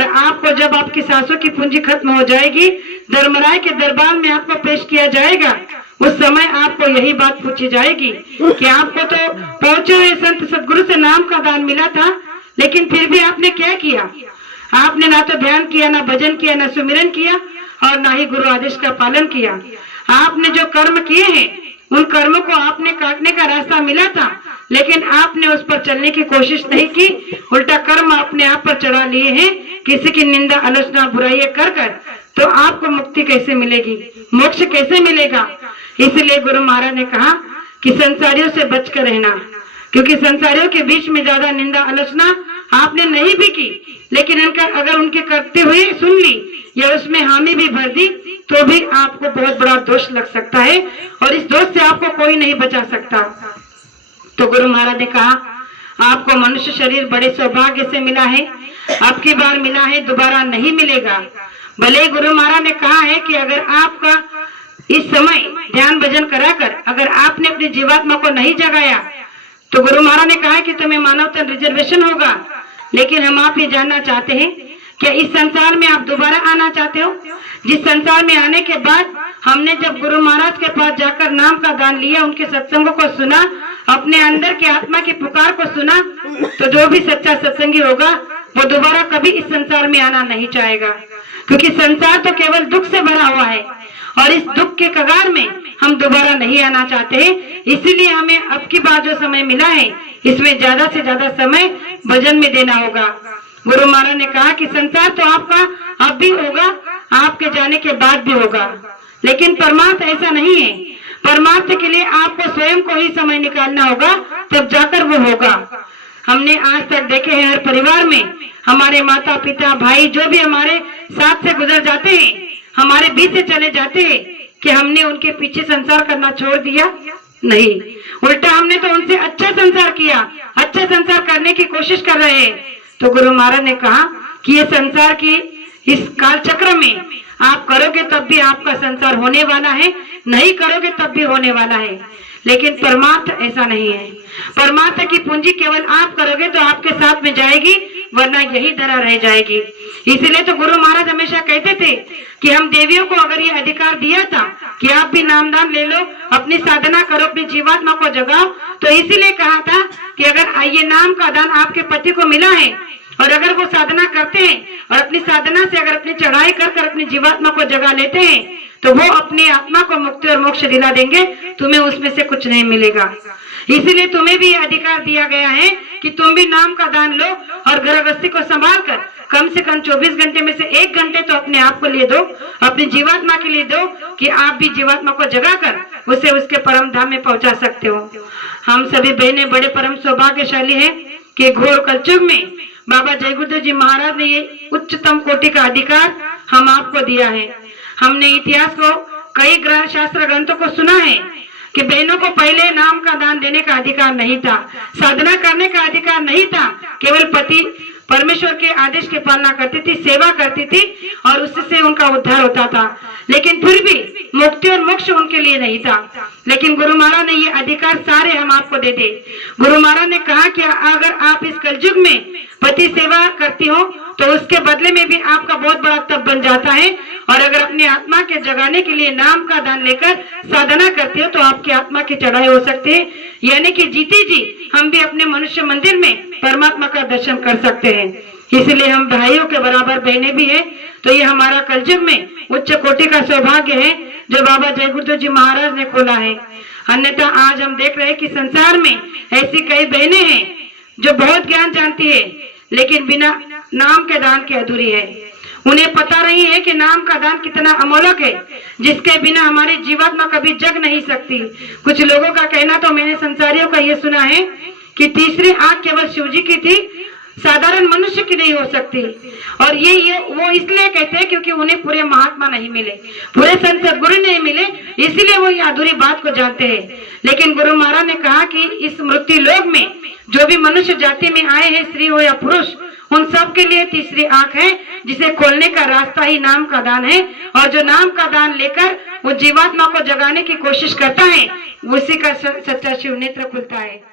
और आपको जब आपकी सांसों की पूंजी खत्म हो जाएगी, धर्मराय के दरबार में आपको पेश किया जाएगा, उस समय आपको यही बात पूछी जाएगी कि आपको तो पहुंचे हुए संत सदगुरु से नाम का दान मिला था, लेकिन फिर भी आपने क्या किया? आपने ना तो ध्यान किया, ना भजन किया, ना सुमिरन किया, और ना ही गुरु आदेश का पालन किया। आपने जो कर्म किए हैं, उन कर्मों को आपने काटने का रास्ता मिला था, लेकिन आपने उस पर चलने की कोशिश नहीं की, उल्टा कर्म अपने आप पर चढ़ा लिए हैं, किसी की निंदा आलोचना बुराई कर कर। तो आपको मुक्ति कैसे मिलेगी, मोक्ष कैसे मिलेगा? इसलिए गुरु महाराज ने कहा कि संसारियों से बचकर रहना, क्योंकि संसारियों के बीच में ज्यादा निंदा आलोचना आपने नहीं भी की, लेकिन अगर उनके करते हुए सुन ली या उसमें हामी भी भर दी, तो भी आपको बहुत बड़ा दोष लग सकता है, और इस दोष से आपको कोई नहीं बचा सकता। तो गुरु महाराज ने कहा, आपको मनुष्य शरीर बड़े सौभाग्य से मिला है, अब की बार मिला है, दोबारा नहीं मिलेगा। भले ही गुरु महाराज ने कहा है कि अगर आपका इस समय ध्यान भजन कराकर अगर आपने अपनी जीवात्मा को नहीं जगाया, तो गुरु महाराज ने कहा कि तुम्हें मानव तन रिजर्वेशन होगा। लेकिन हम आप ये जानना चाहते हैं, क्या इस संसार में आप दोबारा आना चाहते हो? जिस संसार में आने के बाद हमने जब गुरु महाराज के पास जाकर नाम का दान लिया, उनके सत्संगों को सुना, अपने अंदर की आत्मा की पुकार को सुना, तो जो भी सच्चा सत्संगी होगा वो दोबारा कभी इस संसार में आना नहीं चाहेगा, क्योंकि संसार तो केवल दुख से भरा हुआ है, और इस दुख के कगार में हम दोबारा नहीं आना चाहते हैं। इसीलिए हमें अब की बार जो समय मिला है, इसमें ज्यादा से ज्यादा समय भजन में देना होगा। गुरु महाराज ने कहा कि संसार तो आपका अब भी होगा, आपके जाने के बाद भी होगा, लेकिन परमार्थ ऐसा नहीं है। परमार्थ के लिए आपको स्वयं को ही समय निकालना होगा, तब जाकर वो होगा। हमने आज तक देखे हैं, हर परिवार में हमारे माता पिता भाई जो भी हमारे साथ से गुजर जाते हैं, हमारे बीच से चले जाते हैं, कि हमने उनके पीछे संसार करना छोड़ दिया? नहीं, उल्टा हमने तो उनसे अच्छा संसार किया, अच्छा संसार करने की कोशिश कर रहे हैं। तो गुरु महाराज ने कहा कि ये संसार की इस काल चक्र में आप करोगे तब भी आपका संसार होने वाला है, नहीं करोगे तब भी होने वाला है, लेकिन परमार्थ ऐसा नहीं है। परमार्थ की पूंजी केवल आप करोगे तो आपके साथ में जाएगी, वरना यही धरा रह जाएगी। इसलिए तो गुरु महाराज हमेशा कहते थे कि हम देवियों को अगर ये अधिकार दिया था कि आप भी नामदान ले लो, अपनी साधना करो, अपनी जीवात्मा को जगाओ, तो इसीलिए कहा था कि अगर ये नाम का दान आपके पति को मिला है, और अगर वो साधना करते हैं और अपनी साधना से अगर अपनी चढ़ाई कर अपनी जीवात्मा को जगा लेते हैं, तो वो अपनी आत्मा को मुक्ति और मोक्ष दिला देंगे, तुम्हें उसमें से कुछ नहीं मिलेगा। इसीलिए तुम्हें भी अधिकार दिया गया है कि तुम भी नाम का दान लो, और गृहस्थी को संभाल कर कम से कम 24 घंटे में से 1 घंटे तो अपने आप को लिए दो, अपनी जीवात्मा के लिए दो, कि आप भी जीवात्मा को जगाकर उसे उसके परम धाम में पहुंचा सकते हो। हम सभी बहनें बड़े परम सौभाग्यशाली हैं कि घोर कलयुग में बाबा जय गुरुदेव जी महाराज ने ये उच्चतम कोटि का अधिकार हम आपको दिया है। हमने इतिहास को कई शास्त्र ग्रंथों को सुना है कि बहनों को पहले नाम का दान देने का अधिकार नहीं था, साधना करने का अधिकार नहीं था, केवल पति परमेश्वर के आदेश की पालना करती थी, सेवा करती थी, और उससे उनका उद्धार होता था। लेकिन फिर भी मुक्ति और मोक्ष उनके लिए नहीं था। लेकिन गुरु महाराज ने ये अधिकार सारे हम आपको दे दे। गुरु महाराज ने कहा कि अगर आप इस कलयुग में पति सेवा करती हो, तो उसके बदले में भी आपका बहुत बड़ा तप बन जाता है, और अगर अपनी आत्मा के जगाने के लिए नाम का दान लेकर साधना करती हो, तो आपकी आत्मा की चढ़ाई हो सकती है, यानी कि जीती जी हम भी अपने मनुष्य मंदिर में परमात्मा का दर्शन कर सकते हैं। इसलिए हम भाइयों के बराबर बहनें भी हैं। तो ये हमारा कलयुग में उच्च कोटि का सौभाग्य है जो बाबा जय गुरुदेव जी महाराज ने खोला है। अन्यथा आज हम देख रहे हैं कि संसार में ऐसी कई बहनें हैं जो बहुत ज्ञान जानती है, लेकिन बिना नाम के दान के अधूरी है। उन्हें पता नहीं है कि नाम का दान कितना अमोलक है, जिसके बिना हमारी जीवात्मा कभी जग नहीं सकती। कुछ लोगों का कहना, तो मैंने संसारियों का ये सुना है कि तीसरी आंख केवल शिवजी की थी, साधारण मनुष्य की नहीं हो सकती। और ये वो इसलिए कहते हैं क्योंकि उन्हें पूरे महात्मा नहीं मिले, पूरे संत सद्गुरु नहीं मिले, इसीलिए वो ये अधूरी बात को जानते हैं। लेकिन गुरु महाराज ने कहा कि इस मृत्यु लोक में जो भी मनुष्य जाति में आए हैं, स्त्री हो या पुरुष, उन सब के लिए तीसरी आंख है, जिसे खोलने का रास्ता ही नाम का दान है। और जो नाम का दान लेकर वो जीवात्मा को जगाने की कोशिश करता है, उसी का सच्चा शिव नेत्र खुलता है।